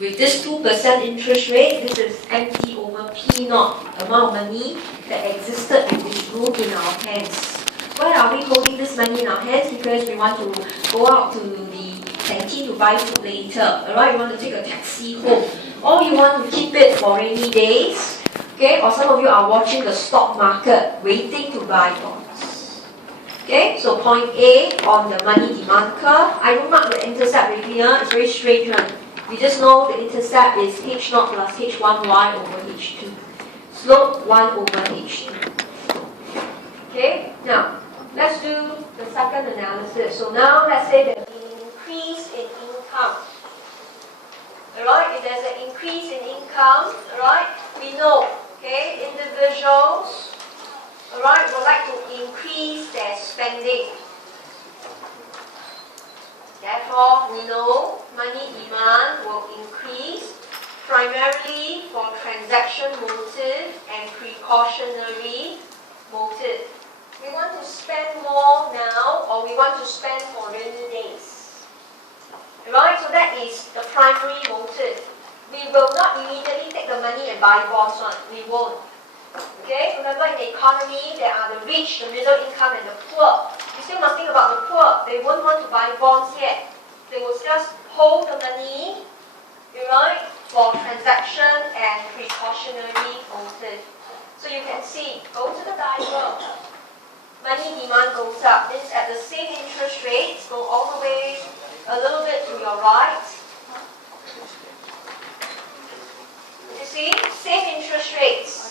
With this 2% interest rate, this is MD over P naught, amount of money that existed in this room in our hands. Why are we holding this money in our hands? Because we want to go out to the canteen to buy food later. Alright, you want to take a taxi home. Or you want to keep it for rainy days. Okay, or some of you are watching the stock market, waiting to buy bonds. Okay, so point A on the money demand curve. I don't mark the intercept right here, it's very strange one. We just know the intercept is H0 plus H1y over H2. Slope 1 over H2. Okay, now let's do the second analysis. So now let's say there's an increase in income. Alright, if there's an increase in income, alright, we know, okay, individuals, alright, would like to increase their spending. Therefore, we know money demand will increase primarily for transaction motive and precautionary motive. We want to spend more now, or we want to spend for rainy days. Right? So that is the primary motive. We will not immediately take the money and buy bonds on. We won't. Okay? Remember, in the economy, there are the rich, the middle income, and the poor. You still must think about the poor. They won't want to buy bonds yet. They will just hold the money, right, for transaction and precautionary motive. So you can see, go to the diagram. Money demand goes up. Means at the same interest rates, go all the way a little bit to your right. You see, same interest rates.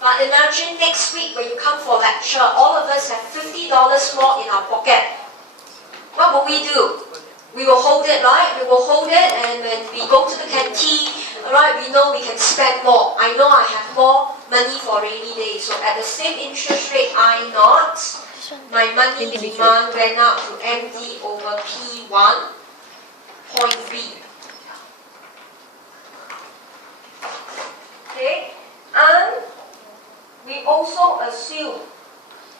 But imagine next week when you come for lecture, all of us have $50 more in our pocket. What will we do? We will hold it, right? We will hold it, and when we go to the canteen, alright, we know we can spend more. I know I have more money for rainy days. So at the same interest rate I naught, my money demand went up to MD over P1, point B. Okay? And we also assume,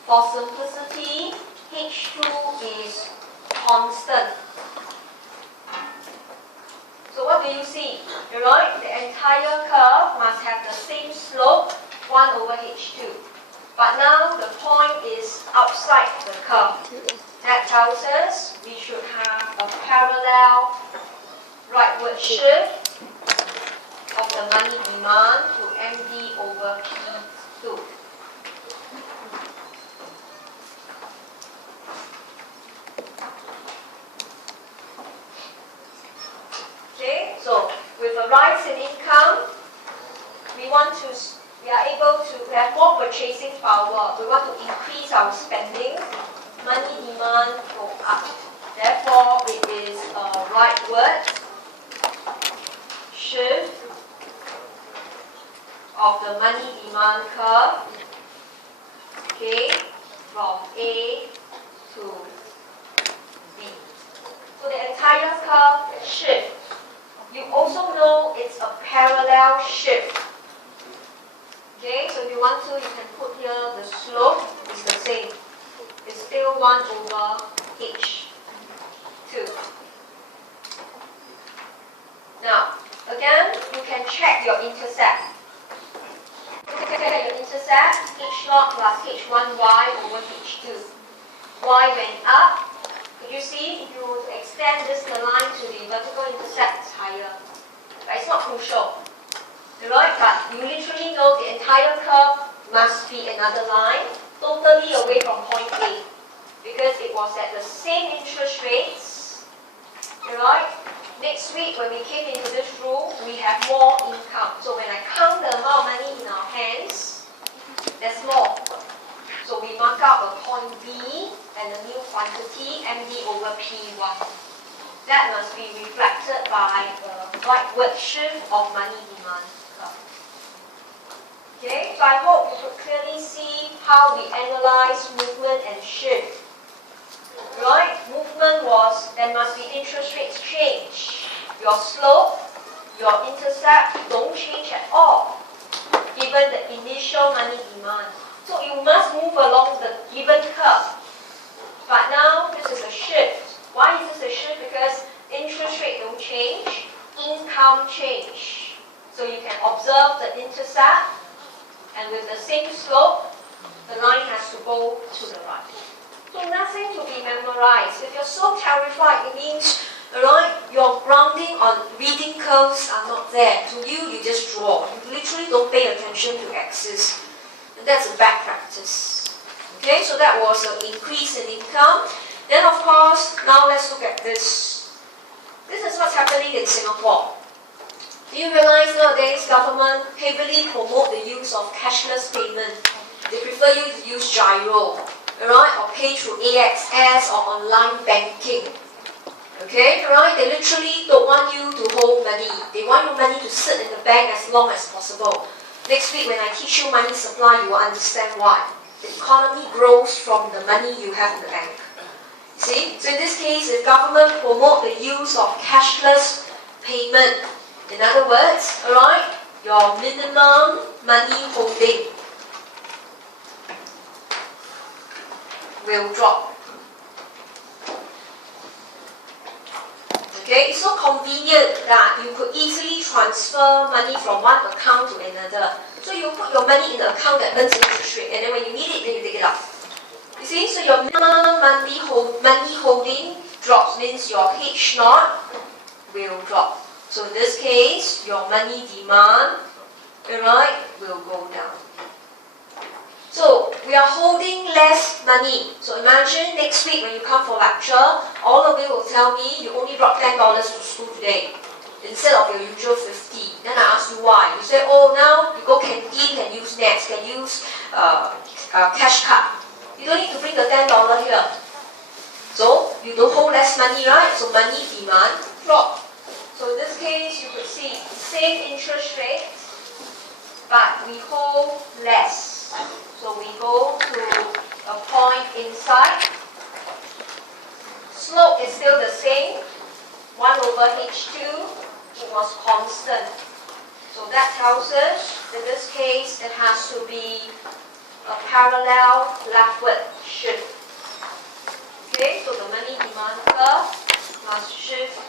for simplicity, H2 is constant. So what do you see? Right? The entire curve must have the same slope, 1 over H2. But now the point is outside the curve. That tells us we should have a parallel rightward shift of the money demand to MD over P2. Okay, so with a rise in income, we have more purchasing power. We want to increase our spending. Money demand go up. Therefore, it is a rightward shift of the money demand curve. Okay, from A to B. So the entire curve shifts. You also know it's a parallel shift. Okay, so if you want to, you can put here the slope is the same. It's still 1 over H2. Now, again, you can check your intercept. Look at your intercept, H0 plus H1y over H2. Y went up. You see, if you were to extend this line to the vertical intercept, it's higher. But it's not crucial. Right? But you literally know the entire curve must be another line, totally away from point A. Because it was at the same interest rates. Right? Next week, when we came into this room, we have more income. So when I count the amount of money in our hands, there's more. So we mark out a point B and a new quantity, MD over P1. That must be reflected by the rightward shift of money demand curve. Okay, so I hope you could clearly see how we analyze movement and shift. Right? Movement was, there must be interest rates change. Your slope, your intercept don't change at all, given the initial money demand. So you must move along the given curve. But now this is a shift. Why is this a shift? Because interest rate don't change, income change. So you can observe the intercept, and with the same slope, the line has to go to the right. So nothing to be memorized. If you're so terrified, it means your grounding on reading curves are not there. To you, you just draw. You literally don't pay attention to axis. And that's a bad practice. Okay, so that was an increase in income. Then of course, now let's look at this. This is what's happening in Singapore. Do you realize nowadays government heavily promote the use of cashless payment? They prefer you to use gyro, alright, or pay through AXS or online banking. Okay, alright, they literally don't want you to hold money. They want your money to sit in the bank as long as possible. Next week when I teach you money supply, you will understand why. The economy grows from the money you have in the bank. See? So in this case, if government promote the use of cashless payment, in other words, alright, your minimum money holding will drop. Okay, it's so convenient that you could easily transfer money from one account to another. So you put your money in an account that earns interest rate, and then when you need it, then you take it out. You see, so your minimum money holding drops, means your H0 will drop. So in this case, your money demand, alright, will go down. So we are holding less money. So imagine next week when you come for lecture, all of you will tell me you only brought $10 to school today instead of your usual 50. Then I ask you why. You say, oh, now you go canteen, can use nets, can use cash card. You don't need to bring the $10 here. So you don't hold less money, right? So money demand drop. So in this case, you could see same interest rate, but we hold less. So we go to a point inside. Slope is still the same. 1 over H2, it was constant. So that tells us, in this case, it has to be a parallel leftward shift. Okay, so the money demand curve must shift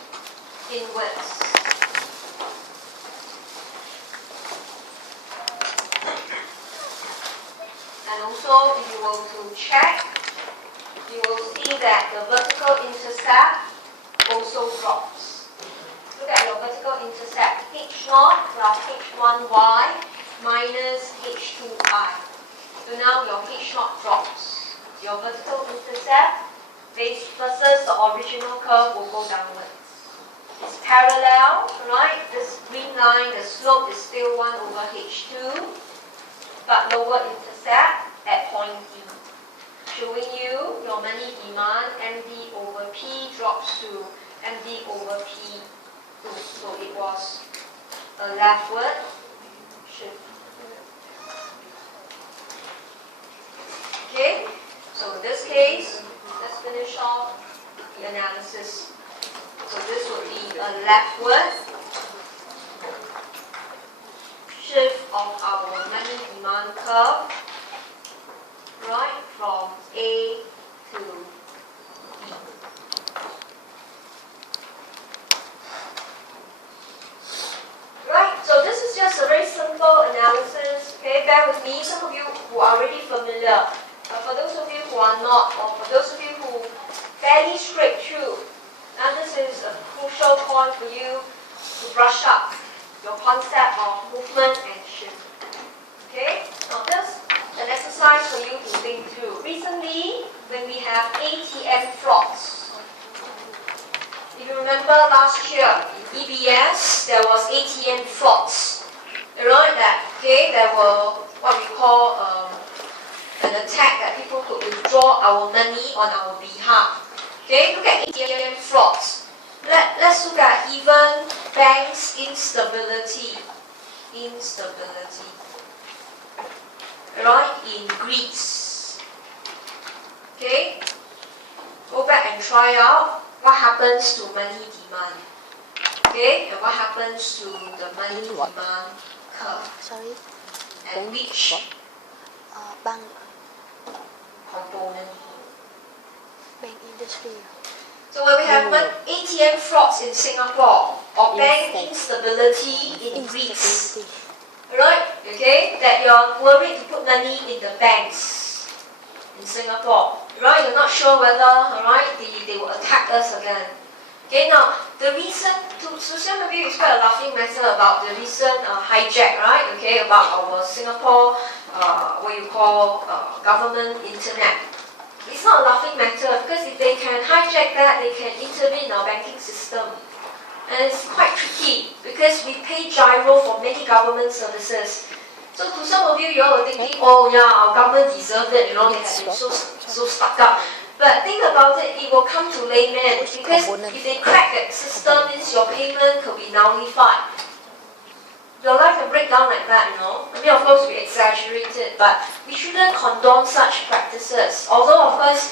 inwards. And also, if you were to check, you will see that the vertical intercept also drops. Look at your vertical intercept, H0 plus H1y minus H2i. So now your H0 drops. Your vertical intercept versus the original curve will go downwards. It's parallel, right? This green line, the slope is still 1 over H2, but lower intercept at point D. Showing you your money demand, MD over P drops to MD over P2. So it was a leftward shift. Okay, so in this case, let's finish off the analysis. So this would be a leftward shift of our money demand curve, right, from A to B. Right, so this is just a very simple analysis. Okay, bear with me. Some of you who are already familiar, but for those of you who are not, or for those of you who fairly straight through, now this is a crucial point for you to brush up your concept of movement and shift. Okay, now this an exercise for you to think through. Recently, when we have ATM frauds, if you remember last year in EBS, there was ATM frauds. Right? That okay, there were what we call an attack that people could withdraw our money on our behalf. Okay, look at ATM frauds. Let's look at even banks' instability. Right, in Greece. Okay, go back and try out what happens to money demand. Okay, and what happens to the money demand curve. Sorry. And which bank component. industry. So when we have ATM frauds in Singapore or banking instability in Greece. Right? Okay? That you're worried to put money in the banks in Singapore. Right? You're not sure whether, alright, they will attack us again. Okay, now, the recent, to some of you, it's quite a laughing matter about the recent hijack, right? Okay, about our Singapore, what you call government internet. It's not a laughing matter because if they can hijack that, they can intervene in our banking system. And it's quite tricky because we pay gyro for many government services. So to some of you, you all are thinking, oh yeah, our government deserved it, you know, they have been so stuck up. But think about it, it will come to layman because if they crack that system, means your payment could be nullified. Your life can break down like that, you know. I mean, of course, we exaggerate it, but we shouldn't condone such practices. Although, of course,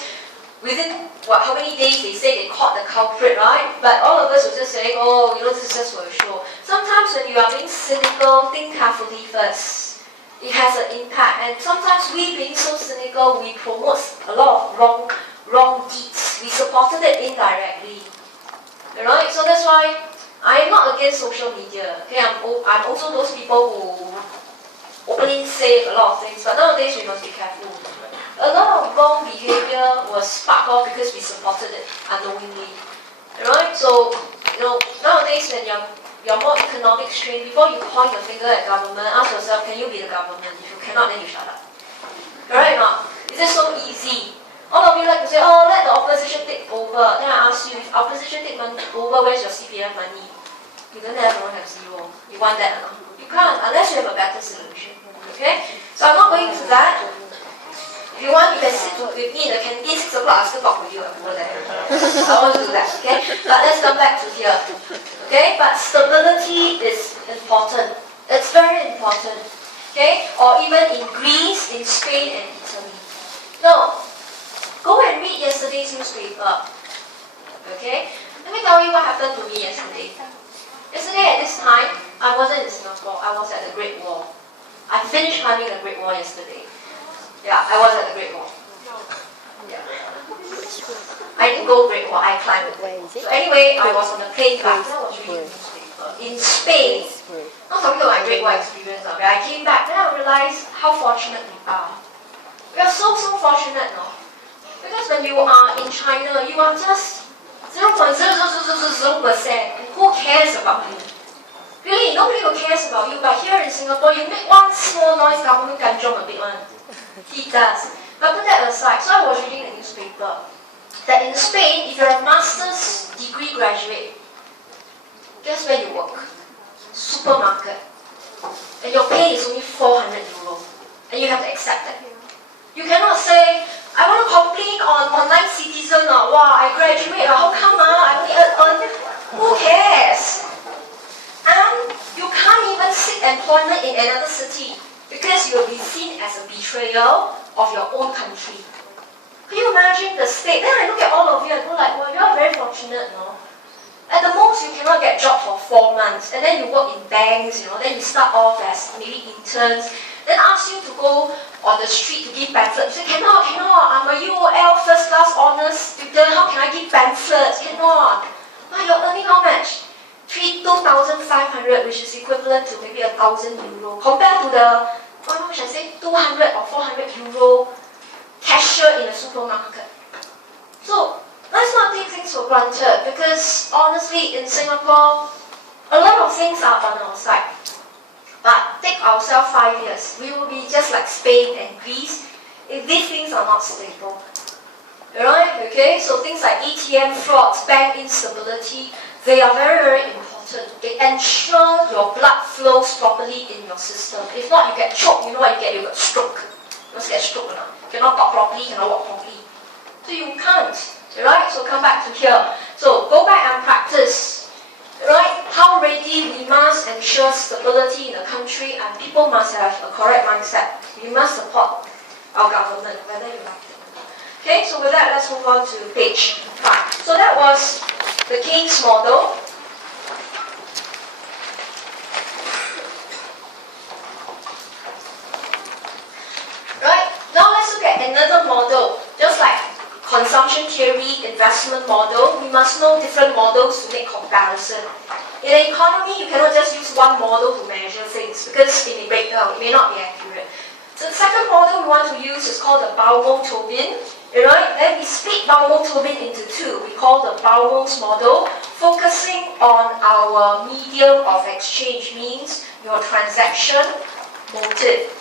within how many days they say they caught the culprit, right? But all of us were just saying, oh, you know, this is just for a show. Sometimes when you are being cynical, think carefully first. It has an impact, and sometimes we being so cynical, we promote a lot of wrong deeds. We supported it indirectly. Alright, so that's why I'm not against social media. Okay, I'm also those people who openly say a lot of things, but nowadays we must be careful. A lot of wrong behavior was sparked off because we supported it unknowingly. Alright, so you know, nowadays when you're more economic strained, before you point your finger at government, ask yourself, can you be the government? If you cannot, then you shut up. Alright or not? Is it so easy? All of you like to say, oh, let the opposition take over. Then I ask you, if opposition take over, where's your CPF money? You don't have zero. You want that or not? You can't, unless you have a better solution. Okay? So I'm not going to that. If you want, you can sit with me in the canteen 6 o'clock, I'll still talk with you over there. I want to do that, okay? But let's come back to here. Okay? But stability is important. It's very important. Okay? Or even in Greece, in Spain, and Italy. Now, go and read yesterday's newspaper. Okay? Let me tell you what happened to me yesterday. Yesterday at this time, I wasn't in Singapore, I was at the Great Wall. I finished climbing the Great Wall yesterday. Yeah, I was at the Great Wall. Yeah. I didn't go Great Wall, I climbed it. So anyway, I was on the plane back, I was reading the newspaper. In Spain, not talking about my Great Wall experience, but I came back, then I realized how fortunate we are. We are so fortunate now. Because when you are in China, you are just 0.0000%, and who cares about you? Really, nobody who cares about you, but here in Singapore, you make one small noise, government kanjong a big one. He does. But put that aside, so I was reading the newspaper, that in Spain, if you're a master's degree graduate, guess where you work? Supermarket. And your pay is only €400, and you have to accept that. You cannot say, I want to complain on online citizen, wow, I graduate, how come I only earn, who cares? And you can't even seek employment in another city because you'll be seen as a betrayal of your own country. Can you imagine the state? Then I look at all of you and go like, well, you're very fortunate, no? At the most, you cannot get a job for 4 months, and then you work in banks, you know, then you start off as maybe interns, then ask you to go on the street to give pamphlets. You say, cannot, I'm a UOL first class honours student, how can I give pamphlets? Cannot. But you're earning how much? 2,500, which is equivalent to maybe €1,000, compared to the, what should I say, 200 or 400 euro cashier in a supermarket. So, let's not take things for granted, because honestly, in Singapore, a lot of things are on our side. But take ourselves 5 years, we will be just like Spain and Greece if these things are not stable. Alright, okay? So things like ATM frauds, bank instability, they are very important. They ensure your blood flows properly in your system. If not, you get choked. You know what you get? You get stroke. You must get stroke now. You cannot talk properly, you cannot walk properly. So you can't. Alright, so come back to here. So go back and practice. Right? How ready we must ensure stability in the country, and people must have a correct mindset. We must support our government, whether you like it. Okay, so with that, let's move on to page 5. So that was the Keynes model. Right, now let's look at another model. Just like consumption theory, investment model, we must know different models to make comparison. In In economy, you cannot just use one model to measure things because it may break down, it may not be accurate. So the second model we want to use is called the Baumol-Tobin. Right? Then we split Baumol-Tobin into two. We call the Baumol's model, focusing on our medium of exchange, means your transaction motive.